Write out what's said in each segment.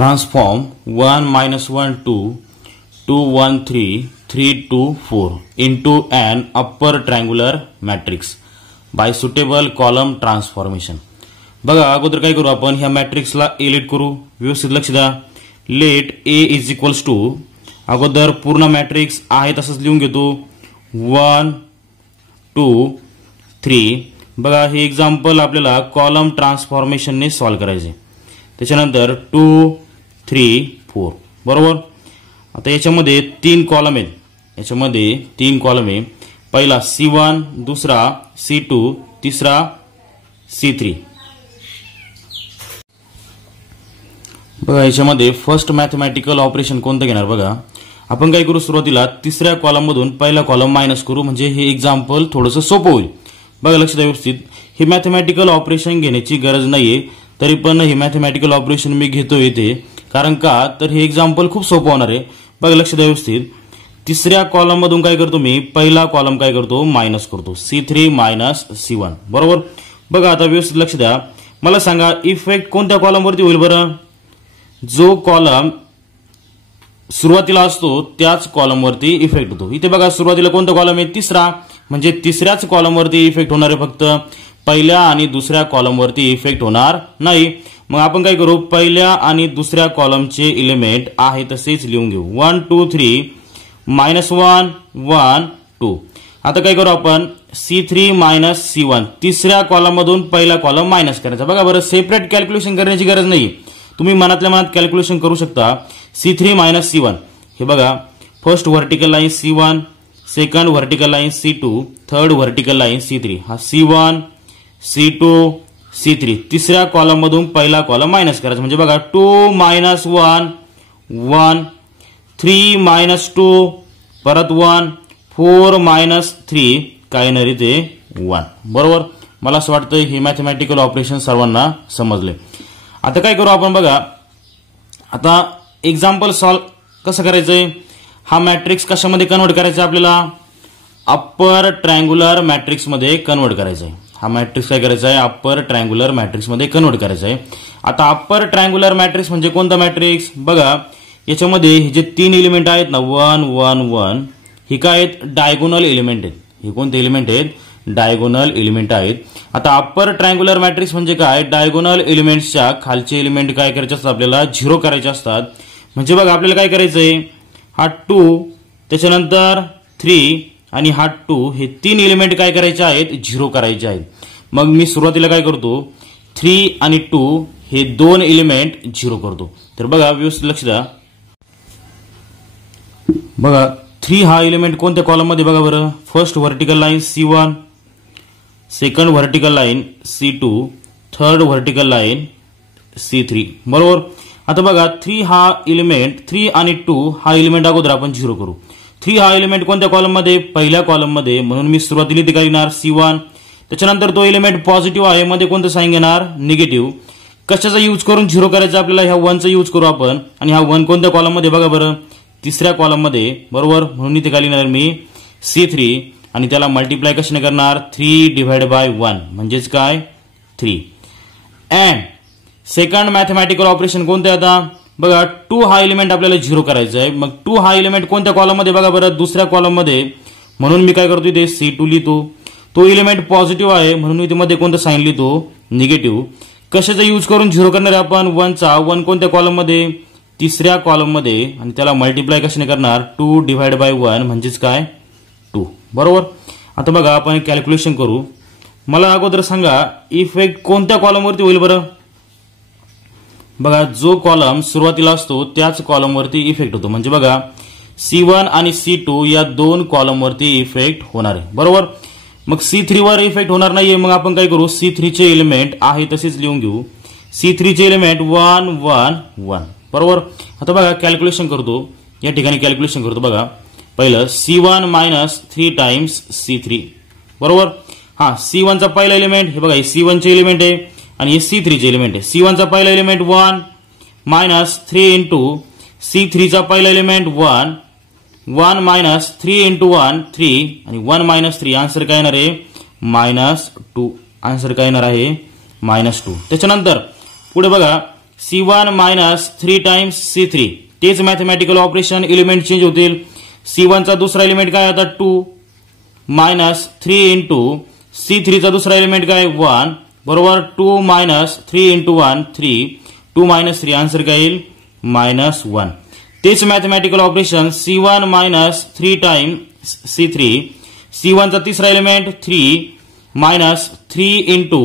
Transform 1 minus 1 2 2 1 3 3 2 4 into an upper triangular matrix by suitable column transformation. बघा अगोदर काय करू आपण ह्या मॅट्रिक्सला ए लेट करू. व्यवस्थित लक्ष द्या. Let A is equals to अगोदर पूर्ण मॅट्रिक्स आहे तसंच लिहून घेतो 1 2 3. बघा हे एक्झाम्पल आपल्याला कॉलम ट्रान्सफॉर्मेशनने सॉल्व्ह करायचे. त्याच्यानंतर 2 3 4 बरोबर. आता याच्यामध्ये 3 कॉलम आहेत. याच्यामध्ये 3 कॉलम आहे. पहिला C1, दुसरा C2, तिसरा C3. बघा याच्यामध्ये फर्स्ट मॅथमॅटिकल ऑपरेशन कोणतं घेणार बघा. आपण काय करू सुरुवातीला तिसऱ्या कॉलम मधून पहिला कॉलम मायनस करू म्हणजे हे एक्झाम्पल थोडंसं सोपं होईल. बघा लक्ष द्या व्यवस्थित. हे मॅथमॅटिकल ऑपरेशन घेण्याची गरज नाहीये तरी पण हे मॅथमॅटिकल ऑपरेशन मी घेतो येते कारण का तर हे एक्झाम्पल खूप सोपं होणार आहे. बघा लक्ष द्या व्यवस्थित. तिसऱ्या कॉलम मधून काय करतो मी पहिला कॉलम काय करतो मायनस करतो C3 मायनस C1 बरोबर. बघा आता व्यवस्थित लक्ष द्या. मला सांगा इफेक्ट कोणत्या कॉलम वरती होईल बरं. जो कॉलम सुरुवातीला असतो त्याच कॉलम वरती इफेक्ट होतो. इथे बघा सुरुवातीला कोणता कॉलम आहे तिसरा म्हणजे तिसऱ्याच कॉलम वरती इफेक्ट होणार आहे. फक्त पहिल्या आणि दुसऱ्या कॉलम वरती इफेक्ट होणार नाही. मग आपण काय करू पहिल्या आणि दुसऱ्या कॉलमचे एलिमेंट आहे तसेच लिहून घेऊ 1 2 3 मायनस 1 1 2. आता काय करू आपण C3 मायनस C1 तिसऱ्या कॉलम मधून पहिला कॉलम मायनस करायचा. बघा बरं सेपरेट कॅल्क्युलेशन करण्याची गरज नाही. तुम्ही मनातल्या मनात कॅल्क्युलेशन करू शकता. C3 मायनस C1 हे बघा first vertical line C1 second vertical line C2 third vertical line C3 हा C1 C2 C3 तिसऱ्या कॉलम मधून पहिला कॉलम मायनस करायचा म्हणजे बघा 2 मायनस 1 1 3 मायनस 2 परत 1 4 मायनस 3 काय नाही ते 1 बरोबर. मला असं वाटतं हे मॅथमॅटिकल ऑपरेशन सर्वांना समजले. आता काय करू आपण बघा आता एक्झाम्पल सॉल्व्ह कसं करायचंय. हा मॅट्रिक्स कशामध्ये कन्वर्ट करायचा आपल्याला अप्पर ट्रायंग्युलर मॅट्रिक्स मध्ये कन्वर्ट करायचा आहे. हा मॅट्रिक्स काय करायचा आहे अप्पर ट्रायंग्युलर मॅट्रिक्स मध्ये कन्वर्ट करायचा आहे. आता अप्पर ट्रायंग्युलर मॅट्रिक्स म्हणजे कोणता मॅट्रिक्स बघा याच्यामध्ये हे जे 3 एलिमेंट आहेत ना 1 1 1 हे काय आहेत डायगोनल एलिमेंट आहेत. हे कोणते एलिमेंट आहेत डायगोनल एलिमेंट आहेत. आता अप्पर ट्रायंग्युलर मॅट्रिक्स म्हणजे काय डायगोनल एलिमेंट्सच्या खालचे एलिमेंट काय करायचे असतात आपल्याला 0 करायचे असतात. म्हणजे बघा आपल्याला काय करायचंय हा 2 त्याच्यानंतर 3 आणि हा 2 हे 3 एलिमेंट काय करायचे आहेत 0 करायचे आहेत. मग मी सुरुवातीला काय करतो 3 आणि 2 हे 2 एलिमेंट 0 करतो. तर बघा व्यवस्थित लक्ष द्या. बघा 3 हा एलिमेंट कोणत्या कॉलम मध्ये बघा बरं first vertical line C1 second vertical line C2 third vertical line C3 बरोबर. आता बघा 3 हा एलिमेंट 3 आणि 2 हा एलिमेंट अगोदर आपण 0 करू. 3 हा एलिमेंट कोणत्या कॉलम मध्ये पहिल्या कॉलम मध्ये म्हणून मी सुरुवातीला ते काय घेणार C1 त्याच्यानंतर तो एलिमेंट पॉझिटिव्ह आहे मध्ये कोणतं साइन घेणार निगेटिव्ह. कशाचा यूज करून 0 करायचा आपल्याला ह्या 1 चा यूज करू आपण आणि हा 1 कोणत्या कॉलम मध्ये बघा बरं तिसऱ्या कॉलम मध्ये बरोबर. म्हणून इथे काय लिहिणार मी C3 आणि त्याला मल्टिप्लाय कशाने करणार 3 डिवाइड बाय 1 म्हणजेच काय 3. अँड सेकंड मॅथमॅटिकल ऑपरेशन कोणते आता बघा 2 हा एलिमेंट आपल्याला 0 करायचा आहे. मग 2 हा एलिमेंट कोणत्या कॉलम मध्ये बघा बरं दुसऱ्या कॉलम मध्ये म्हणून मी काय करतो इथे C2 लिहितो. तो एलिमेंट पॉझिटिव्ह आहे म्हणून इथे मध्ये कोणतं साइन लिहितो निगेटिव्ह. कशाचा यूज करून 0 करणार आहे आपण 1 चा 1 कोणत्या कॉलम मध्ये तिसऱ्या कॉलम मध्ये आणि त्याला मल्टिप्लाय कशाने करणार 2 डिवाइड बाय 1 म्हणजेच काय 2 बरोबर. आता बघा आपण कॅल्क्युलेशन करू. मला अगोदर सांगा इफेक्ट कोणत्या कॉलम वरती होईल बरं. बघा जो कॉलम सुरुवातीला असतो त्याच कॉलम वरती इफेक्ट होतो. म्हणजे बघा C1 आणि C2 या 2 कॉलम वरती इफेक्ट होणार आहे बरोबर. मग C3 वर इफेक्ट होणार नाहीये. मग आपण काय करू C3 चे एलिमेंट आहे तसेच लिहून घेऊ. C3 चे एलिमेंट 1 1 1 बरोबर. आता बघा कॅल्क्युलेशन करतो. या ठिकाणी कॅल्क्युलेशन करतो बघा पहिलं C1 मायनस 3 टाइम्स C3 बरोबर. हा C1 चा पहिला एलिमेंट हे बघा C1 चे एलिमेंट आहे आणि हे C3 चे एलिमेंट आहे. C1 चा पहिला एलिमेंट 1 मायनस 3 इंटू C3 चा पहिला एलिमेंट 1 1 मायनस 3 इंटू 1 3 आणि 1 मायनस 3 आन्सर काय येणार आहे -2. आन्सर काय येणार आहे -2. त्याच्यानंतर पुढे बघा C1 मायनस 3 टाइम्स C3. तेच मॅथमॅटिकल ऑपरेशन एलिमेंट चेंज होतील. C1 चा दुसरा एलिमेंट काय होता 2 मायनस 3 इंटू C3 चा दुसरा एलिमेंट काय 1 बरोबर 2 मायनस 3 इंटू 1 3 2 मायनस 3 आन्सर काय येईल -1. तेच mathematical operation C1 minus 3 times C3. C1 चा तिसरा एलिमेंट 3 मायनस 3 इंटू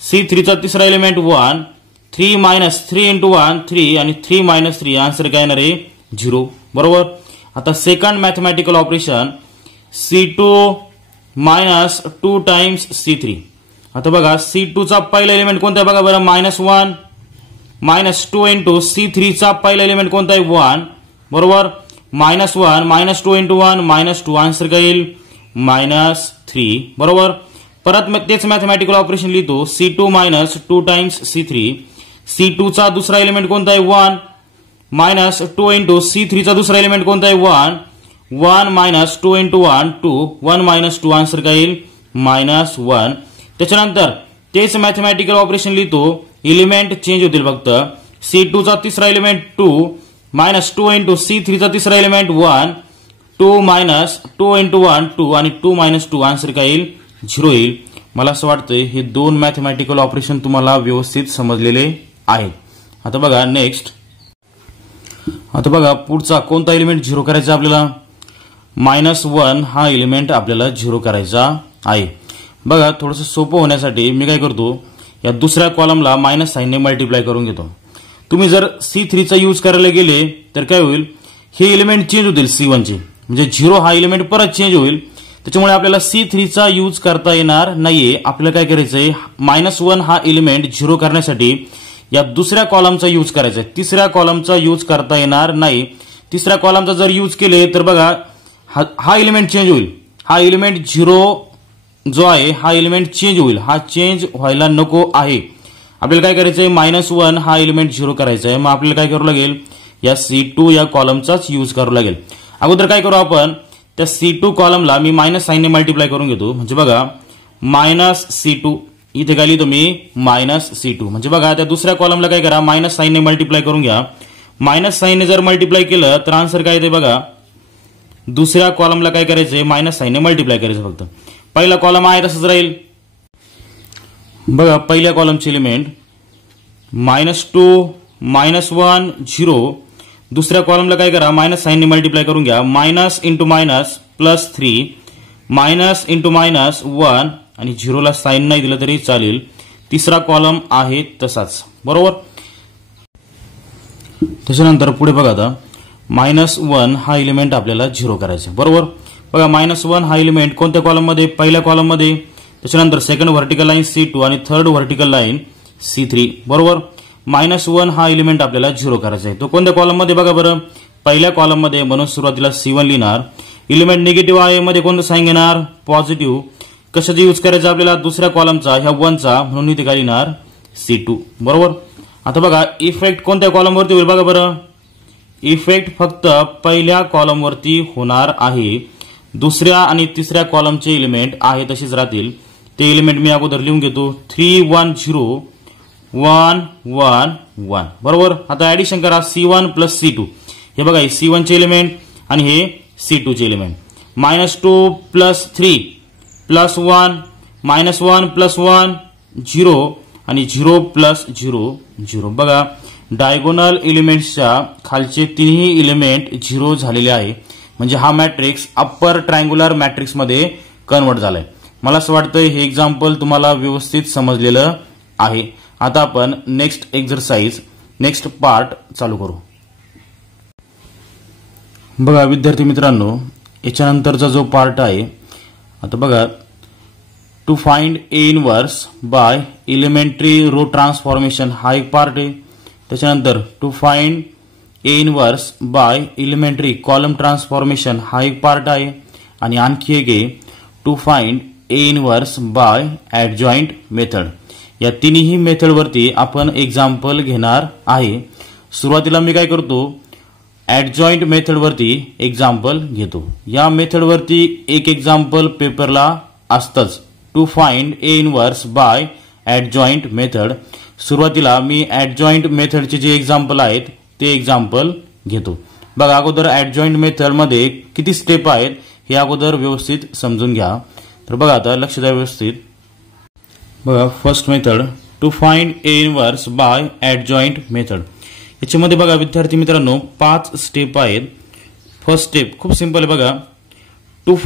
C3 चा तिसरा एलिमेंट 1 3 मायनस 3 इंटू 1 3 आणि 3 मायनस 3 आन्सर काय येणार आहे 0 बरोबर. आता second mathematical operation C2 minus 2 times C3. आता बघा C2 चा पहिला एलिमेंट कोणता आहे बघा बरं -1 मायनस 2 इंटू C3 चा पहिला एलिमेंट कोणता आहे 1 बरोबर -1 मायनस 2 इंटू 1 -2 आन्सर काय येईल -3 बरोबर. परत तेच मॅथमॅटिकल ऑपरेशन लिहितो C2 minus 2 times C3. C2 चा दुसरा एलिमेंट कोणता आहे 1 मायनस 2 इंटू C3 चा दुसरा एलिमेंट कोणता आहे 1 मायनस 2 इंटू 1 2 1 मायनस 2 आन्सर काय येईल -1. त्याच्यानंतर तेच मॅथमॅटिकल ऑपरेशन लिहितो एलिमेंट चेंज होतील फक्त. C2 चा तिसरा एलिमेंट 2 मायनस 2 इंटू C3 चा तिसरा एलिमेंट 1 2 मायनस 2 इंटू 1 2 आणि 2 मायनस 2 आन्सर काय येईल 0 येईल. मला असं वाटतंय हे दोन मॅथमॅटिकल ऑपरेशन तुम्हाला व्यवस्थित समजलेले आहेत. आता बघा नेक्स्ट. आता बघा पुढचा कोणता एलिमेंट 0 करायचा आपल्याला -1 हा एलिमेंट आपल्याला 0 करायचा आहे. बघा थोडंसं सोपं होण्यासाठी मी काय करतो या दुसऱ्या कॉलमला मायनस साइनने मल्टिप्लाय करून घेतो. तुम्ही जर C3 चा यूज करायला गेले तर काय होईल हे एलिमेंट चेंज होतील C1 चे म्हणजे 0 हा एलिमेंट परत चेंज होईल. त्याच्यामुळे आपल्याला C3 चा यूज करता येणार नाहीये. आपल्याला काय करायचंय -1 हा एलिमेंट 0 करण्यासाठी या दुसऱ्या कॉलमचा यूज करायचा आहे. तिसऱ्या कॉलमचा यूज करता येणार नाही. तिसऱ्या कॉलमचा जर यूज केले तर बघा हा एलिमेंट चेंज होईल. हा एलिमेंट 0 जो आहे हा एलिमेंट चेंज होईल. हा चेंज व्हायला नको आहे. आपल्याला काय करायचंय -1 हा एलिमेंट 0 करायचा आहे. मग आपल्याला काय करावं लागेल या C2 या कॉलमचाच यूज करावं लागेल. अगोदर काय करू आपण त्या C2 कॉलमला मी मायनस साइनने मल्टिप्लाय करून घेतो. म्हणजे बघा -C2 इथे काय लिहितो मी -C2 म्हणजे बघा त्या दुसऱ्या कॉलमला काय करा मायनस साइनने मल्टिप्लाय करून घ्या. मायनस साइनने जर मल्टिप्लाय केलं तर आन्सर काय येते बघा. दुसऱ्या कॉलमला काय करायचंय मायनस साइनने मल्टिप्लाय करायचं फक्त. पहिला कॉलम आहे तसंच राहील. बघा पहिल्या कॉलमचे एलिमेंट -2 -1 0. दुसऱ्या कॉलमला काय करा मायनस साइनने मल्टिप्लाय करून घ्या. Minus into minus +3 minus into minus 1 आणि 0 ला साइन नाही दिलं तरी चालेल. तिसरा कॉलम आहे तसाच बरोबर. त्याच्यानंतर पुढे बघा आता -1 हा एलिमेंट आपल्याला 0 करायचा बरोबर. बघा -1 हा एलिमेंट कोणत्या कॉलम मध्ये पहिल्या कॉलम मध्ये. त्याच्यानंतर सेकंड व्हर्टिकल लाईन C2 आणि थर्ड व्हर्टिकल लाईन C3 बरोबर. -1 हा एलिमेंट आपल्याला 0 करायचा आहे. तो कोणत्या कॉलम मध्ये बघा बरं पहिल्या कॉलम मध्ये. म्हणून सुरुवातीला C1 लिहिणार. एलिमेंट निगेटिव्ह आहे मध्ये कोणतं साइन घेणार पॉझिटिव्ह. कशाचा यूज करायचा आपल्याला दुसऱ्या कॉलमचा ह्या 1 चा म्हणून इथे काय लिहिणार C2 बरोबर. आता बघा इफेक्ट कोणत्या कॉलम वरती होईल बघा बरं. इफेक्ट फक्त पहिल्या कॉलम वरती होणार आहे. दुसऱ्या आणि तिसऱ्या कॉलमचे एलिमेंट आहे तसेच राहतील. ते एलिमेंट मी अगोदर लिहून घेतो 3 1 0 1 1 1 बरोबर. आता ऍडिशन करा C1 + C2. हे बघा C1 चे एलिमेंट आणि हे C2 चे एलिमेंट. -2 + 3 +1 -1 + 1 0 आणि 0 + 0 0. बघा डायगोनल एलिमेंट्सच्या खालचे तिन्ही एलिमेंट 0 झालेले आहे. म्हणजे हा मॅट्रिक्स अप्पर ट्रायंग्युलर मॅट्रिक्स मध्ये कन्वर्ट झालाय. मला असं वाटतं हे एक्झाम्पल तुम्हाला व्यवस्थित समजलेलं आहे. आता आपण नेक्स्ट एक्सरसाइज नेक्स्ट पार्ट चालू करू. बघा विद्यार्थी मित्रांनो याच्यानंतरचा जो पार्ट आहे आता बघा to find A inverse by elementary row transformation हा एक पार्ट आहे. त्याच्यानंतर to find A inverse by elementary column transformation हा एक पार्ट आहे. आणि आणखी एक आहे to find A inverse by adjoint method. या तिन्ही मेथड वरती आपण एक्झाम्पल घेणार आहे. सुरुवातीला मी काय करतो ऍडजॉइंट मेथड वरती एक्झाम्पल घेतो. या मेथड वरती एक एक्झाम्पल पेपरला असतंच. To find A inverse by adjoint method. सुरुवातीला मी ऍडजॉइंट मेथडचे जे एक्झाम्पल आहेत ते एक्झाम्पल घेतो. बघा अगोदर ऍडजॉइंट मेथड मध्ये किती स्टेप आहेत हे अगोदर व्यवस्थित समजून घ्या. तर बघा आता लक्ष द्या व्यवस्थित. बघा first method to find A inverse by adjoint method. याच्यामध्ये बघा विद्यार्थी मित्रांनो 5 स्टेप आहेत. फर्स्ट स्टेप खूप सिंपल आहे बघा. टू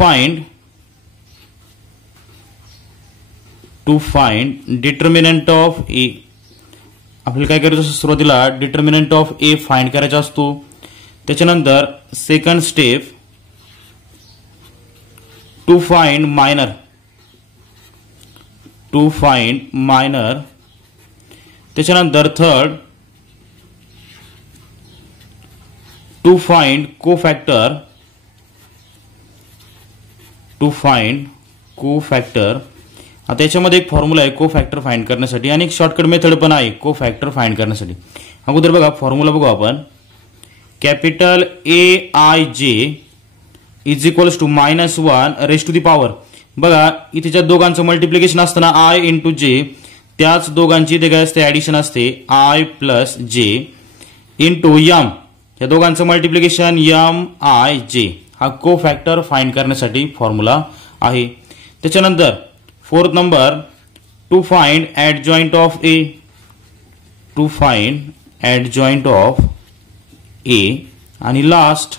फाइंड डिटर्मिनंट ऑफ ए. आपल्याला काय करायचं असतं सुरुवातीला डिटर्मिनंट ऑफ ए फाइंड करायचा असतो. त्याच्यानंतर second step to find minor. त्याच्यानंतर थर्ड टू फाइंड कोफॅक्टर. आता याच्यामध्ये एक फॉर्म्युला आहे कोफॅक्टर फाइंड करण्यासाठी आणि एक शॉर्टकट मेथड पण आहे कोफॅक्टर फाइंड करण्यासाठी. अगोदर बघा फॉर्म्युला बघू आपण. Capital AIJ is equals to -1 raise to the power. बघा इथे ज्या दोघांचं मल्टिप्लिकेशन असताना I इंटू J त्याच दोघांची इथे काय असते ऍडिशन असते I plus J into M. या दोघांचं मल्टिप्लिकेशन MIJ. हा कोफॅक्टर फाइंड करण्यासाठी फॉर्म्युला आहे. त्याच्यानंतर fourth number to find adjoint of A. आणि last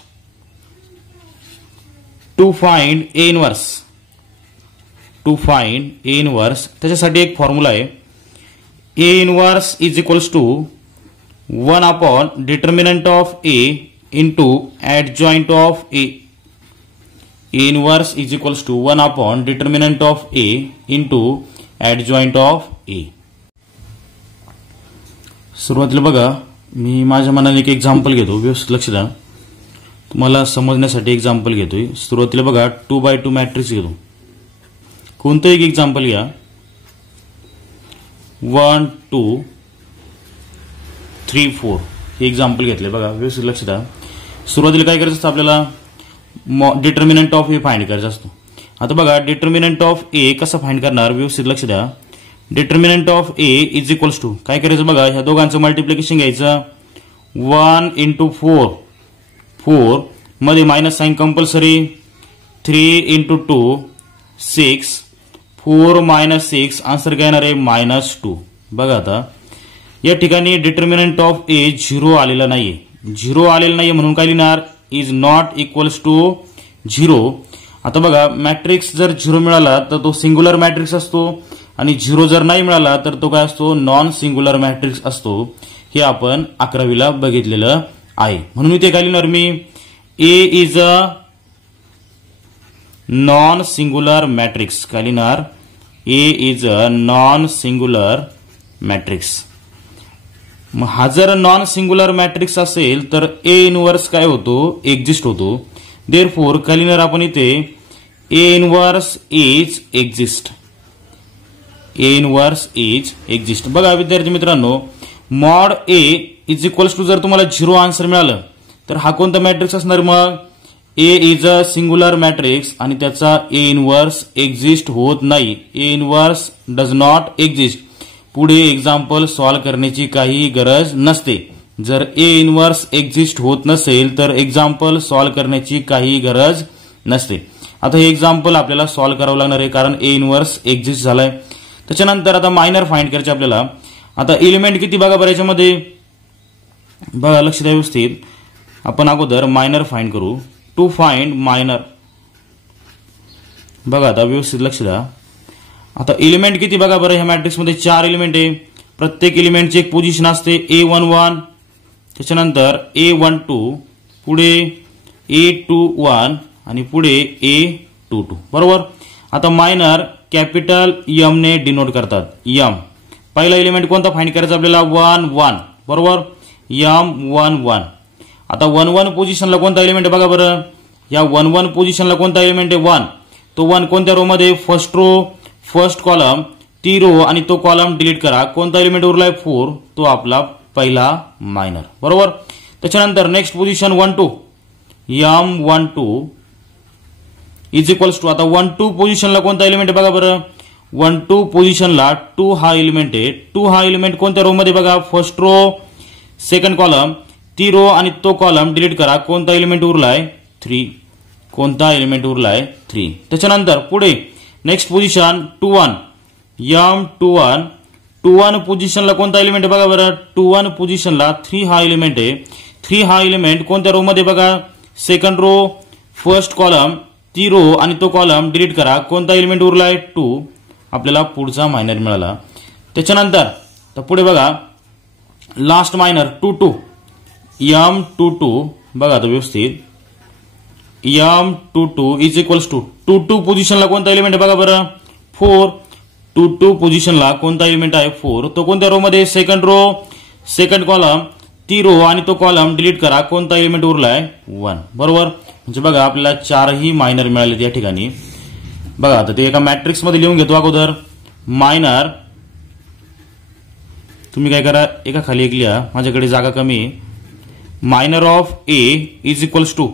to find A inverse. त्याच्यासाठी एक फॉर्म्युला आहे A inverse is equals to 1 upon determinant of A into adjoint of A. A inverse is equals to 1 upon determinant of A into adjoint of A. सुरुवातीला बघा मी माझ्या मनाने एक example घेतो. व्यवस्थित लक्ष द्या. तुम्हाला समजण्यासाठी एक्झाम्पल घेतोय. सुरुवातीला बघा 2x2 मॅट्रिक्स घेतो. कोणतं एक एक्झाम्पल घ्या. 1 2 3 4 हे एक्झाम्पल घेतले. बघा व्यवस्थित लक्ष द्या. सुरुवातीला काय करायचं असतं आपल्याला डिटर्मिनंट ऑफ ए फाइंड करायचा असतो. आता बघा डिटर्मिनंट ऑफ ए कसं फाइंड करणार व्यवस्थित लक्ष द्या. Determinant of A is equals to काय करायचं बघा ह्या दोघांचं मल्टिप्लिकेशन घ्यायचं 1 इंटू 4 मध्ये minus sign compulsory 3 into 2 6 4 minus 6 answer काय येणार आहे -2. बघा आता या ठिकाणी डिटर्मिनंट ऑफ ए 0 आलेला नाहीये. 0 आलेला नाहीये म्हणून काय लिहिणार इज नॉट इक्वल्स टू 0. आता बघा मॅट्रिक्स जर 0 मिळाला तर तो सिंग्युलर मॅट्रिक्स असतो आणि 0 जर नाही मिळाला तर तो काय असतो नॉन सिंग्युलर मॅट्रिक्स असतो. हे आपण 11वीला बघितलेलं आहे. म्हणून इथे काय लिहिणार मी A is a non singular matrix. काय लिहिणार A is a non singular matrix. मग हा जर नॉन सिंग्युलर मॅट्रिक्स असेल तर ए इनवर्स काय होतो एक्झिस्ट होतो. देअरफॉर काय लिहिणार आपण इथे ए इनवर्स इज एक्झिस्ट. बघा विद्यार्थी मित्रांनो mod A is equals to जर तुम्हाला 0 आन्सर मिळालं तर हा कोणता मॅट्रिक्स असणार मग ए इज अ सिंग्युलर मॅट्रिक्स आणि त्याचा ए इनवर्स एक्झिस्ट होत नाही. A inverse does not exist. पुढे एक्झाम्पल सॉल्व्ह करण्याची काही गरज नसते. जर ए इनवर्स एक्झिस्ट होत नसेल तर एक्झाम्पल सॉल्व्ह करण्याची काही गरज नसते. आता हे एक्झाम्पल आपल्याला सॉल्व्ह करावं लागणार आहे कारण ए इनवर्स एक्झिस्ट झालाय. त्याच्यानंतर आता मायनर फाइंड करायचे आपल्याला. आता एलिमेंट किती बघा बरं याच्यामध्ये बघा लक्ष द्या व्यवस्थित. आपण अगोदर मायनर फाइंड करू. To find minor. बघा आता व्यवस्थित लक्ष द्या. आता एलिमेंट किती बघा बरं ह्या मॅट्रिक्स मध्ये 4 एलिमेंट आहे. प्रत्येक एलिमेंटची एक पोझिशन असते A11 त्याच्यानंतर A12 पुढे A21 आणि पुढे A22 बरोबर. आता मायनर कॅपिटल M ने डिनोट करतात. M पहिला एलिमेंट कोणता फाइंड करायचा आपल्याला 1 1 बरोबर. M11. आता 1 1 पोझिशनला कोणता एलिमेंट आहे बघा बरं. या 1 1 पोझिशनला कोणता एलिमेंट आहे 1. तो 1 कोणत्या रो मध्ये फर्स्ट रो फर्स्ट कॉलम ती रो आणि तो कॉलम डिलीट करा. कोणता एलिमेंट उरलाय 4 तो आपला पहिला मायनर बरोबर. त्याच्यानंतर next position 1 2 M12 is equals to आता 1 2 पोझिशनला कोणता एलिमेंट आहे बघा बरं 1 2 पोझिशनला 2 हा एलिमेंट आहे. 2 हा एलिमेंट कोणत्या रो मध्ये बघा, फर्स्ट रो सेकंड कॉलम, ती रो आणि तो कॉलम डिलीट करा. कोणता एलिमेंट उरलाय, 3. कोणता एलिमेंट उरलाय, 3. त्याच्यानंतर पुढे नेक्स्ट पोझिशन 2 1 M21 2 1 पोझिशनला कोणता एलिमेंट आहे बघा बरं, 2 1 पोझिशनला 3 हा एलिमेंट आहे. 3 हा एलिमेंट कोणत्या रो मध्ये बघा, सेकंड रो फर्स्ट कॉलम, ती रो आणि तो कॉलम डिलीट करा. कोणता एलिमेंट उरलाय, 2. आपल्याला पुढचा मायनर मिळाला. त्याच्यानंतर तर पुढे बघा लास्ट मायनर 2 2 M22 बघा आता व्यवस्थित, M22 इज इक्वल्स टू 2 2 पोझिशनला कोणता एलिमेंट आहे बघा बरं, 4. 2 2 पोझिशनला कोणता एलिमेंट आहे, 4. तो कोणत्या रो मध्ये, सेकंड रो सेकंड कॉलम, ती रो आणि तो कॉलम डिलीट करा. कोणता एलिमेंट उरलाय, 1. बरोबर. म्हणजे बघा आपल्याला 4ही मायनर मिळाले या ठिकाणी. बघा आता ते एका मॅट्रिक्स मध्ये लिहून घेतो अगोदर. मायनर तुम्ही काय करा, एका खाली एक लिहा, माझ्याकडे जागा कमी आहे. Minor of A is equals to,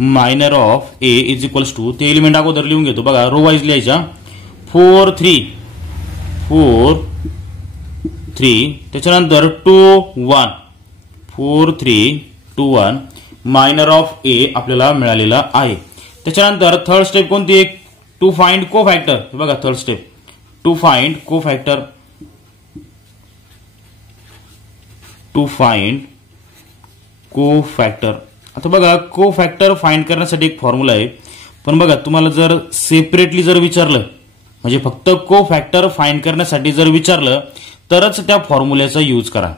minor of A is equals to, ते एलिमेंट अगोदर लिहून घेतो. बघा रो वाईज लिहायच्या. 4 3 4 3, त्याच्यानंतर 2 1 4 3 2 1. मायनर ऑफ ए आपल्याला मिळालेला आहे. त्याच्यानंतर थर्ड स्टेप कोणती, एक टू फाइंड को फॅक्टर. बघा थर्ड स्टेप टू फाइंड को फॅक्टर, टू फाइंड को फॅक्टर. आता बघा को फॅक्टर फाइंड करण्यासाठी एक फॉर्म्युला आहे, पण बघा तुम्हाला जर सेपरेटली जर विचारलं, म्हणजे फक्त को फॅक्टर फाइंड करण्यासाठी जर विचारलं तरच त्या फॉर्म्युल्याचा यूज करा.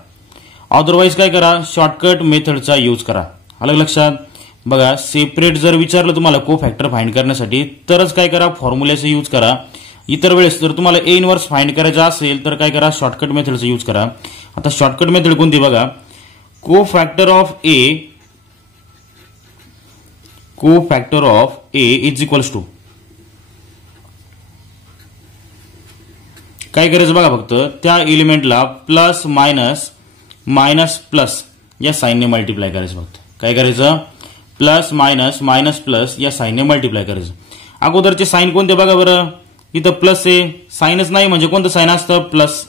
अदरवाईज काय करा, शॉर्टकट मेथडचा यूज करा. अलग लक्षात. बघा सेपरेट जर विचारलं तुम्हाला को फॅक्टर फाइंड करण्यासाठी तरच काय करा, फॉर्म्युल्याचा यूज करा. इतर वेळेस जर तुम्हाला ए इनवर्स फाइंड करायचा असेल तर काय करा, शॉर्टकट मेथडचा यूज करा. आता शॉर्टकट मेथड कोणती बघा, को factor of A, cofactor of A is equals to, काय करायचं बघा, फक्त त्या एलिमेंटला प्लस मायनस मायनस प्लस या साइनने मल्टिप्लाय करायचं. फक्त काय करायचं, प्लस मायनस मायनस प्लस या साइनने मल्टिप्लाय करायचं. अगोदरचे साइन कोणते बघा बरं, इथं प्लस आहे, साइनच नाही म्हणजे कोणतं साइन असतं, प्लस.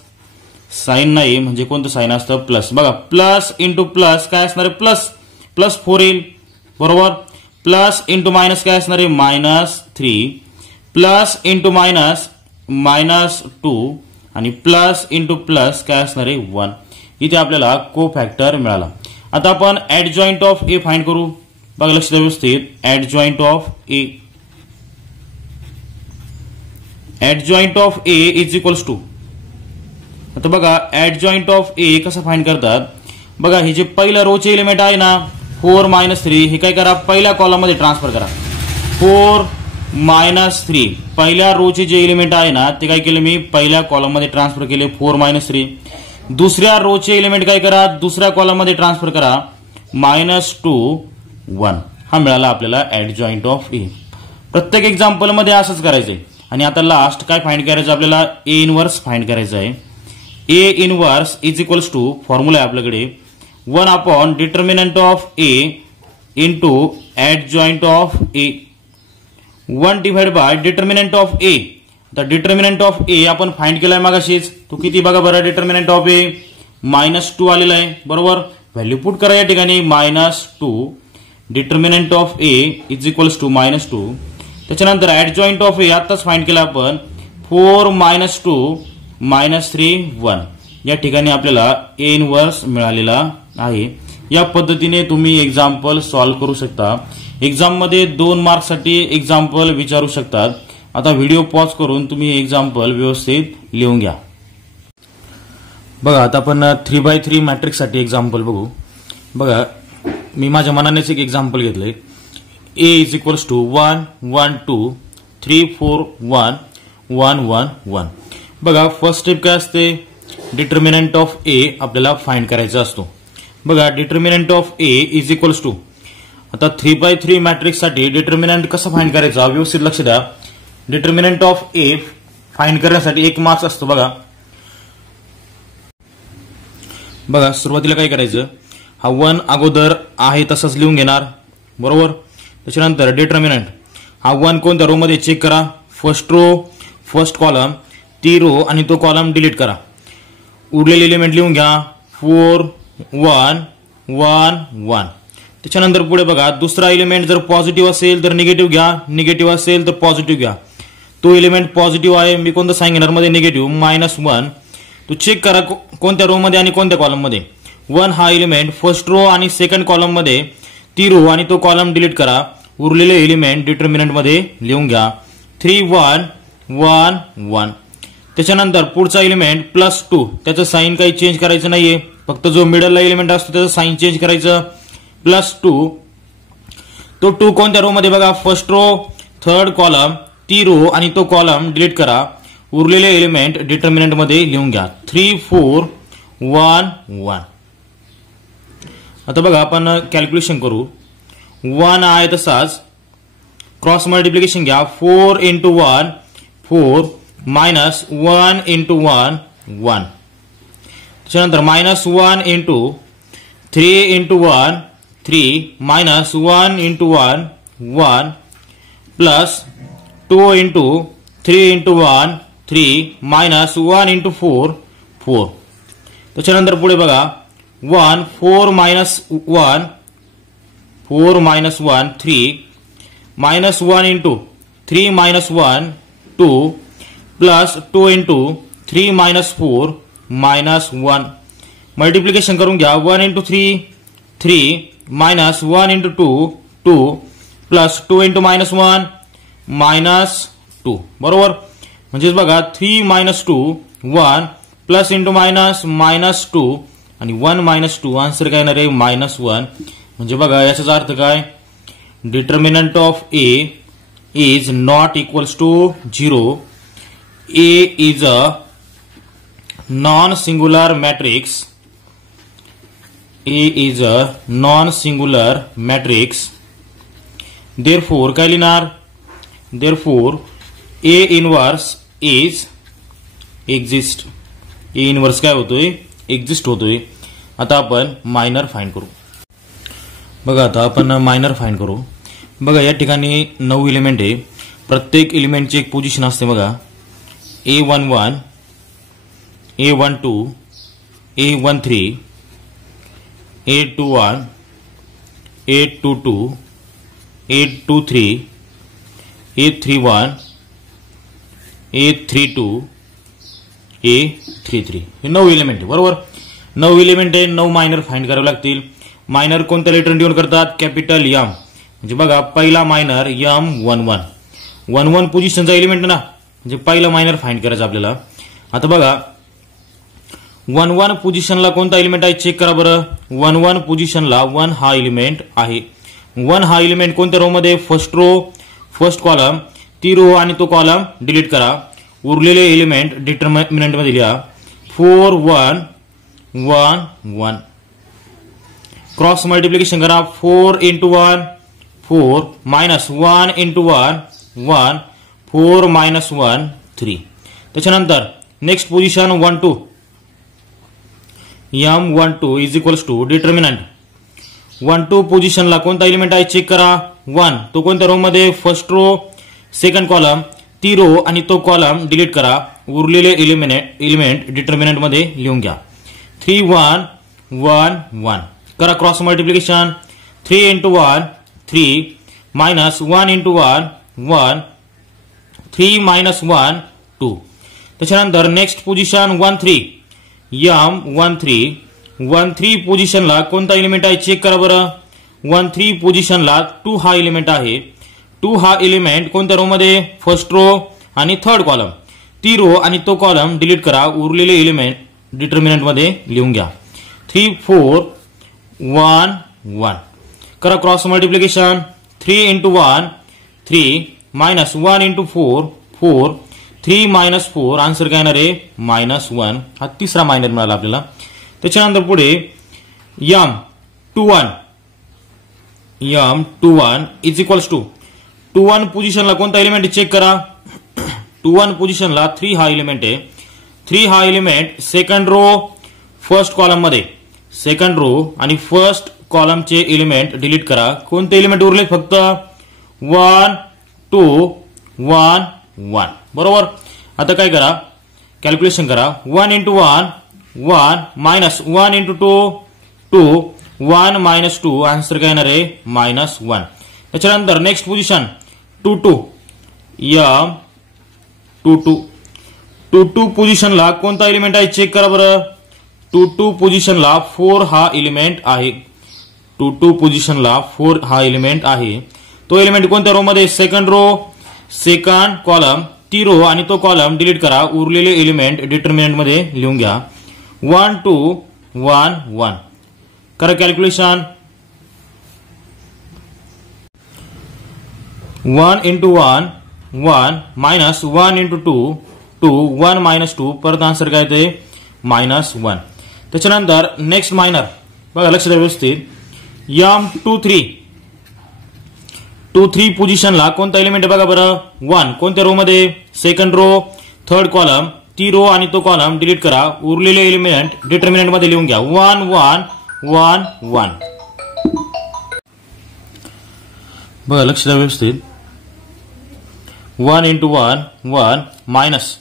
साइन नाही म्हणजे कोणतं साइन असतं, प्लस. बघा प्लस इंटू प्लस काय असणार आहे, प्लस प्लस 4 येईल. बरोबर. प्लस इंटू मायनस काय असणार आहे, -3. प्लस इंटू मायनस -2 आणि प्लस इंटू प्लस काय असणार आहे, 1. इथे आपल्याला को फॅक्टर मिळाला. आता आपण ऍडजॉइंट ऑफ ए फाइंड करू. बघा लक्ष द्या व्यवस्थित. Adjoint of A, adjoint of A is equals to, आता बघा ऍडजॉइंट ऑफ ए कसं फाइंड करतात. बघा हे जे पहिल्या रोचे एलिमेंट आहे ना 4 -3, हे काय करा, पहिल्या कॉलम मध्ये ट्रान्सफर करा. 4 -3 पहिल्या रोचे जे एलिमेंट आहे ना ते काय केले मी, पहिल्या कॉलम मध्ये ट्रान्सफर केले 4 -3. दुसऱ्या रोचे एलिमेंट काय करा, दुसऱ्या कॉलम मध्ये ट्रान्सफर करा -2 1. हा मिळाला आपल्याला ऍडजॉइंट ऑफ ए. प्रत्येक एक्झाम्पल मध्ये असंच करायचंय. आणि आता लास्ट काय फाइंड करायचं आपल्याला, ए इनवर्स फाइंड करायचं आहे. A inverse is equals to, formula आहे आपल्याकडे 1 upon determinant of A into adjoint of A, 1 divide by determinant of A. तर डिटर्मिनंट ऑफ ए आपण फाइंड केलाय मागाशीच, तो किती बघा बरं, डिटर्मिनंट ऑफ ए -2 आलेला आहे. बरोबर. व्हॅल्यू पुट करा या ठिकाणी -2. Determinant of A is equals to -2. त्याच्यानंतर ऍडजॉइंट ऑफ ए आताच फाइंड केला आपण 4 -2 -3 1. या ठिकाणी आपल्याला ए इनवर्स मिळालेला आहे. या पद्धतीने तुम्ही एक्झाम्पल सॉल्व्ह करू शकता. एक्झाम मध्ये 2 मार्क्ससाठी एक्झाम्पल विचारू शकतात. आता व्हिडिओ पॉज करून तुम्ही एक्झाम्पल व्यवस्थित लिहून घ्या. बघा आता आपण 3x3 मॅट्रिक्स साठी एक्झाम्पल बघू. बघा मी माझ्या मनानेच एक एक्झाम्पल घेतलंय. ए इज इक्वल्स टू 1 1 2 3 4 1 1 1 1. बघा फर्स्ट स्टेप काय असते, डिटर्मिनंट ऑफ ए आपल्याला फाइंड करायचा असतो. बघा determinant of A is equals to, आता 3x3 मॅट्रिक्स साठी डिटर्मिनंट कसं फाइंड करायचा व्यवस्थित लक्ष द्या. डिटर्मिनंट ऑफ ए फाइंड करण्यासाठी 1 मार्क्स असतो. बघा बघा सुरुवातीला काय करायचं, हा 1 अगोदर आहे तसंच लिहून घेणार. बरोबर. त्याच्यानंतर डिटर्मिनंट, हा 1 कोणत्या रो मध्ये चेक करा, फर्स्ट रो फर्स्ट कॉलम ती रो आणि तो कॉलम डिलीट करा. उरलेले एलिमेंट लिहून घ्या 4 1 1 1. त्याच्यानंतर पुढे बघा दुसरा एलिमेंट जर पॉझिटिव्ह असेल तर निगेटिव्ह घ्या, निगेटिव्ह असेल तर पॉझिटिव्ह घ्या. तो एलिमेंट पॉझिटिव्ह आहे, मी कोणतं सांगणार मध्ये निगेटिव्ह -1. तो चेक करा कोणत्या रो मध्ये आणि कोणत्या कॉलम मध्ये. 1 हा एलिमेंट फर्स्ट रो आणि सेकंड कॉलम मध्ये ती रो आणि तो कॉलम डिलीट करा. उरलेले एलिमेंट डिटर्मिनंट मध्ये लिहून घ्या 3 1 1 1. त्याच्यानंतर पुढचा एलिमेंट +2 त्याचं साइन काही चेंज करायचं नाहीये, फक्त जो मिडलला एलिमेंट असतो त्याचं साइन चेंज करायचं. +2 तो 2 कोणत्या रो मध्ये बघा फर्स्ट रो थर्ड कॉलम ती रो आणि तो कॉलम डिलीट करा. उरलेले एलिमेंट डिटर्मिनंट मध्ये लिहून घ्या 3 4 1 1. आता बघा आपण कॅल्क्युलेशन करू. 1 आहे तसाच क्रॉस मल्टिप्लिकेशन घ्या 4 × 1 4 -1 × 1 1. त्याच्यानंतर -1 × 3 × 1 3 -1 × 1 1 प्लस 2 × 3 × 1 3 -1 × 4 4. त्याच्यानंतर पुढे बघा 1 4 -1 4 -1 3 -1 × 3 -1 2 प्लस 2 × 3 -4 -1. मल्टिप्लिकेशन करून घ्या 1 × 3 3 -1 × 2 2 प्लस 2 × -1 -2. बरोबर. म्हणजेच बघा 3 -2 1 प्लस × -2 आणि 1 -2 आन्सर काय येणार आहे -1. म्हणजे बघा याचा अर्थ काय determinant of A is not equals to 0. A is a non-singular matrix. A is a non-singular matrix. Therefore काय लिहिणार therefore A inverse is exist. A inverse काय होतोय exist होतोय. आता आपण मायनर फाइंड करू. बघा आता आपण मायनर फाइंड करू. बघा या ठिकाणी 9 एलिमेंट आहे, प्रत्येक एलिमेंटची एक पोझिशन असते. बघा A11 A12 A13 A21 A22 A23 A31 A32 A33 हे 9 एलिमेंट आहे. बरोबर 9 एलिमेंट आहे, 9 मायनर फाइंड करावे लागतील. मायनर कोणत्या लेटर डिनोट करतात कॅपिटल एम. म्हणजे बघा पहिला मायनर M11 11 पोझिशनचा एलिमेंट ना, म्हणजे पहिला मायनर फाइंड करायचा आपल्याला. आता बघा 11 पोझिशनला कोणता एलिमेंट आहे चेक करा बरं. 11 पोझिशनला 1 हा एलिमेंट आहे. 1 हा एलिमेंट कोणत्या रो मध्ये फर्स्ट रो फर्स्ट कॉलम ती रो आणि तो कॉलम डिलीट करा. उरलेले एलिमेंट डिटर्मिनंट मध्ये लिहा 4 1 1 1. क्रॉस मल्टिप्लिकेशन करा 4 × 1 4 -1 × 1 1 4 -1 3. त्याच्यानंतर next position 1 2 M12 is equals to determinant 1 2 पोझिशनला कोणता एलिमेंट आहे चेक करा 1. तो कोणत्या रो मध्ये फर्स्ट रो सेकंड कॉलम ती रो आणि तो कॉलम डिलीट करा. उरलेले एलिमेंट डिटर्मिनंट मध्ये लिहून घ्या 3 1 1 1. करा क्रॉस मल्टिप्लिकेशन 3 × 1 3 -1 × 1 1 3 -1 2. त्याच्यानंतर नेक्स्ट पोझिशन 1 3 M13 पोझिशनला कोणता एलिमेंट आहे चेक करा बरं. 1 3 पोझिशनला 2 हा एलिमेंट आहे. 2 हा एलिमेंट कोणत्या रो मध्ये फर्स्ट रो आणि थर्ड कॉलम ती रो आणि तो कॉलम डिलीट करा. उरलेले एलिमेंट डिटर्मिनंट मध्ये लिहून घ्या 3 4 1 1. करा क्रॉस मल्टिप्लिकेशन 3 × 1 3 -1 × 4 4 3 -4 आन्सर काय येणार आहे -1. हा तिसरा मायनर मिळाला आपल्याला. त्याच्यानंतर पुढे M21 इज इक्वल्स टू 21 पोझिशनला कोणता एलिमेंट चेक करा. 21 पोझिशनला 3 हा एलिमेंट आहे. 3 हा element second row first column मध्ये सेकंड रो आणि फर्स्ट कॉलमचे एलिमेंट डिलीट करा. कोणते एलिमेंट उरले फक्त 1 2 1 1 बरोबर. आता काय करा, कॅल्क्युलेशन करा. 1 × 1 1 मायनस 1 × 2 2 1 मायनस 2 आन्सर काय येणार आहे -1. त्याच्यानंतर नेक्स्ट पोझिशन 2 2 m 2 2 2 2 पोझिशनला कोणता एलिमेंट आहे चेक करा बरं. 2 2 पोझिशनला 4 हा एलिमेंट आहे. 2 2 पोझिशनला 4 हा एलिमेंट आहे. तो एलिमेंट कोणत्या रो मध्ये, सेकंड रो, सेकंड कॉलम. ती रो आणि तो कॉलम डिलीट करा. उरलेले एलिमेंट डिटर्मिनंट मध्ये लिहून घ्या. 1 2 1 1 करा कॅल्क्युलेशन. 1 × 1 1 मायनस 1 × 2 2 1 मायनस 2 परत आन्सर काय ते -1. त्याच्यानंतर नेक्स्ट मायनर बघा लक्ष द्या व्यवस्थित. m 2 3 2 3 पोझिशनला कोणता एलिमेंट आहे बघा बरं. 1 कोणत्या रो मध्ये, सेकंड रो, थर्ड कॉलम. ती रो आणि तो कॉलम डिलीट करा. उरलेले एलिमेंट डिटर्मिनंट मध्ये लिहून घ्या. 1 1 1 1 बघा लक्ष द्या व्यवस्थित. 1 × 1 1 मायनस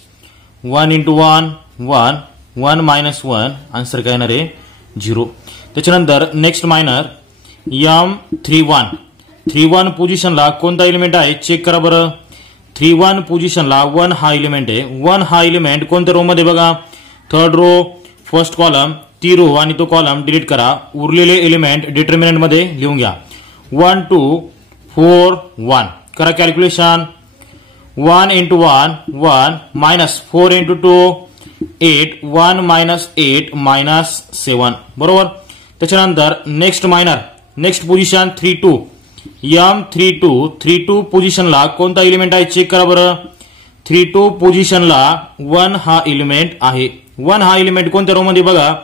1 × 1 1 1 मायनस 1 आन्सर काय येणार आहे 0. त्याच्यानंतर नेक्स्ट मायनर m 3 1 3 1 पोझिशनला कोणता एलिमेंट आहे चेक करा बरं. 3 1 पोझिशनला 1 हा एलिमेंट आहे. 1 हा एलिमेंट कोणत्या रो मध्ये बघा, थर्ड रो, फर्स्ट कॉलम. ती रो आणि तो कॉलम डिलीट करा. उरलेले एलिमेंट डिटर्मिनंट मध्ये लिहून घ्या. 1 2 4 1 करा कॅल्क्युलेशन. 1 × 1 1 मायनस 4 × 2 8 1 मायनस 8 -7 बरोबर. त्याच्यानंतर next minor next position 3 2 m 3 2 3 2 पोझिशनला कोणता एलिमेंट आहे चेक करा बरं. 3 2 पोझिशनला 1 हा एलिमेंट आहे. 1 हा एलिमेंट कोणत्या रो मध्ये बघा,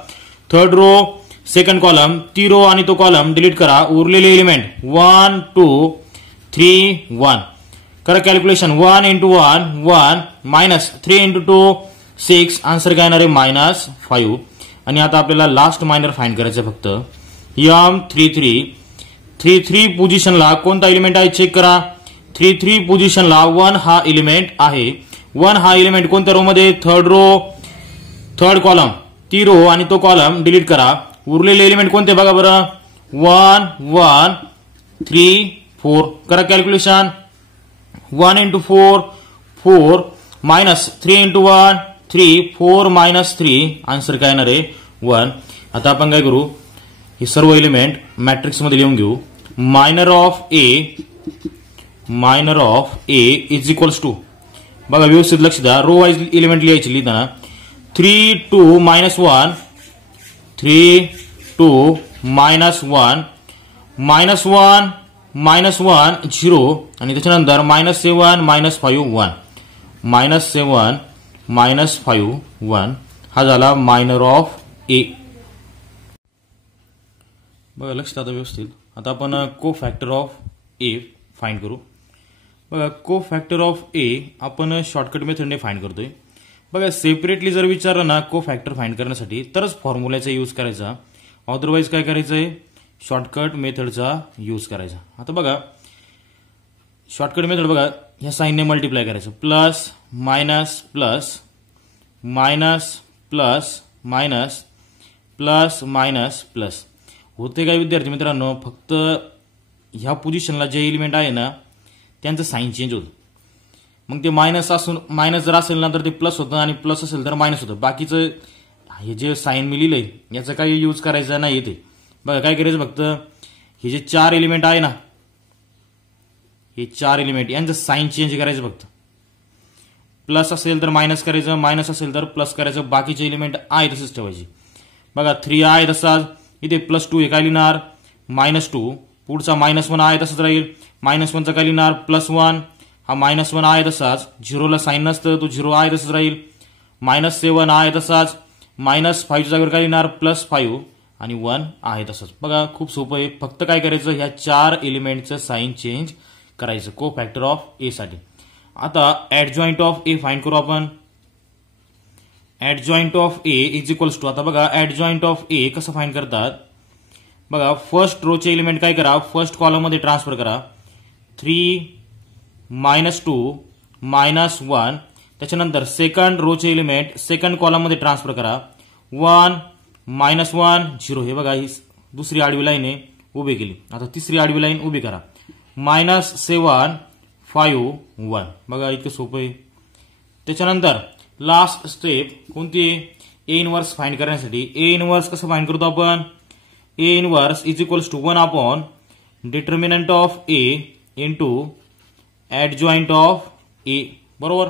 थर्ड रो, सेकंड कॉलम. ती रो आणि तो कॉलम डिलीट करा. उरलेले एलिमेंट 1 2 3 1 करा कॅल्क्युलेशन. 1 × 1 1 मायनस 3 × 2 6 आन्सर काय येणार आहे -5. आणि आता आपल्याला लास्ट मायनर फाइंड करायचं फक्त. m 3 3 3 3 पोझिशनला कोणता एलिमेंट आहे चेक करा. 3 3 पोझिशनला 1 हा एलिमेंट आहे. 1 हा एलिमेंट कोणत्या रो मध्ये, थर्ड रो, थर्ड कॉलम. ती रो आणि तो कॉलम डिलीट करा. उरलेले एलिमेंट कोणते बघा बरं. 1 1 3 4 करा कॅल्क्युलेशन. 1 × 4 4 मायनस 3 × 1 3 4 मायनस 3 आन्सर काय येणार आहे 1. आता आपण काय करू, हे सर्व एलिमेंट मॅट्रिक्स मध्ये लिहून घेऊ. Minor of A is equals to बघा व्यवस्थित लक्ष द्या. रो वाईज एलिमेंट लिहायची लिहिताना 3 2 -1 3 2 -1 -1 0 आणि त्याच्यानंतर -7 -5 1 -7 -5 1 हा झाला मायनर ऑफ ए. बघा लक्ष आता व्यवस्थित. आता आपण को फॅक्टर ऑफ ए फाइंड करू. बघा को फॅक्टर ऑफ ए आपण शॉर्टकट मेथडने फाइंड करतोय. बघा सेपरेटली जर विचारलं ना को फॅक्टर फाइंड करण्यासाठी तरच फॉर्म्युल्याचा यूज करायचा, अदरवाईज काय करायचंय शॉर्टकट मेथडचा यूज करायचा. आता बघा शॉर्टकट मेथड बघा ह्या साइनने मल्टिप्लाय करायचं. Plus minus plus minus plus minus plus minus plus होते काय विद्यार्थी मित्रांनो, फक्त ह्या पोझिशनला जे एलिमेंट आहे ना त्यांचं साइन चेंज होतं. मग ते मायनस असून मायनस जर असेल ना तर ते प्लस होतं आणि प्लस असेल तर मायनस होतं. बाकीचं हे जे साइन मी लिहिलंय याचा काही यूज करायचा नाही येते. बघा काय करायचं फक्त हे जे 4 एलिमेंट आहे ना हे 4 एलिमेंट यांचं साइन चेंज करायचं. फक्त प्लस असेल तर मायनस करायचं, मायनस असेल तर प्लस करायचं. बाकीचे एलिमेंट आहे तसंच ठेवायचे. बघा 3 आहे तसाच, इथे +2 हे काय लिहिणार -2, पुढचा -1 आहे तसंच राहील. -1 चा काय लिहिणार +1, हा -1 आहे तसाच. 0 ला साइन नसतं तो 0 आहे तसंच राहील. -7 आहे तसाच. -5 च्या जागेवर काय लिहिणार +5 आणि 1 आहे तसंच. बघा खूप सोपं आहे. फक्त काय करायचं ह्या 4 एलिमेंटचं साइन चेंज करायचं को फॅक्टर ऑफ ए साठी. आता ऍडजॉइंट ऑफ ए फाइंड करू आपण. Adjoint of A is equals to, आता बघा ऍडजॉइंट ऑफ ए कसं फाइंड करतात बघा. फर्स्ट रो चे एलिमेंट काय करा फर्स्ट कॉलम मध्ये ट्रान्सफर करा. 3 -2 -1. त्याच्यानंतर सेकंड रोचे एलिमेंट सेकंड कॉलम मध्ये ट्रान्सफर करा. 1 -1 0. हे बघा ही दुसरी आडवी लाईन आहे उभी केली. आता तिसरी आडवी लाईन उभी करा. -7 5 1. बघा इतकं सोपं आहे. त्याच्यानंतर लास्ट स्टेप कोणती आहे? ए इनवर्स फाइंड करण्यासाठी. ए इनवर्स कसं फाइंड करतो आपण? A inverse is equals to 1 upon determinant of A into adjoint of A. बरोबर.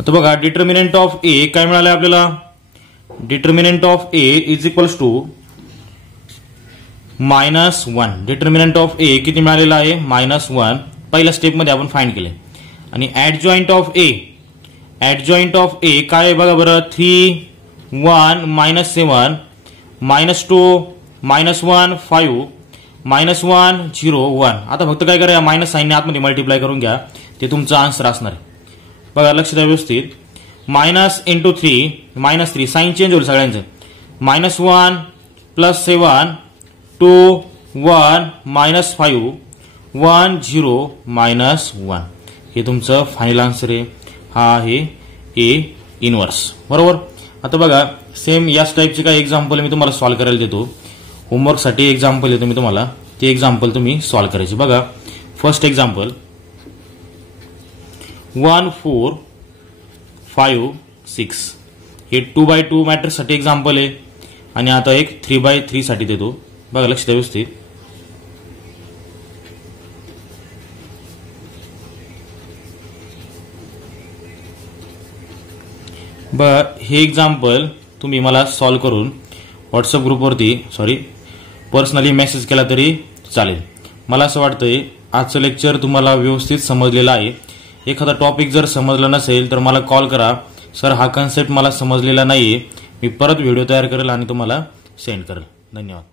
आता बघा डिटर्मिनंट ऑफ ए काय मिळालं आपल्याला? Determinant of A is equals to -1. Determinant of A किती मिळालेला आहे? -1. पहिल्या स्टेप मध्ये आपण फाइंड केले. आणि adjoint of A, adjoint of A काय आहे बघा बरं? 3 1 -7 -2 -1 5 -1 0 1. आता फक्त काय करा? मायनस साईनने आतमध्ये मल्टिप्लाय करून घ्या. ते तुमचा आन्सर असणार आहे. बघा लक्ष द्या व्यवस्थित. -3 -3 साईन चेंज होईल सगळ्यांचं. -1 +7 2 1 -5 1 0 -1. हे तुमचं फायनल आन्सर आहे. हा आहे ए इनवर्स. बरोबर. आता बघा सेम याच टाईपचे काही एक्झाम्पल मी तुम्हाला सॉल्व्ह करायला देतो. होमवर्कसाठी एक्झाम्पल देतो मी तुम्हाला. ते एक्झाम्पल तुम्ही सॉल्व्ह करायचे. बघा फर्स्ट एक्झाम्पल 1 4 5 6. हे 2x2 मॅट्रिक्स साठी एक्झाम्पल आहे. आणि आता एक 3x3 साठी देतो. बघा लक्ष द्या व्यवस्थित. हे एक्झाम्पल तुम्ही मला सॉल्व्ह करून व्हॉट्सअप ग्रुपवरती पर्सनली मेसेज केला तरी चालेल. मला असं वाटतंय आजचं लेक्चर तुम्हाला व्यवस्थित समजलेलं आहे. एखादा टॉपिक जर समजला नसेल तर मला कॉल करा. सर हा कन्सेप्ट मला समजलेला नाहीये. मी परत व्हिडिओ तयार करेल आणि तुम्हाला सेंड करेल. धन्यवाद.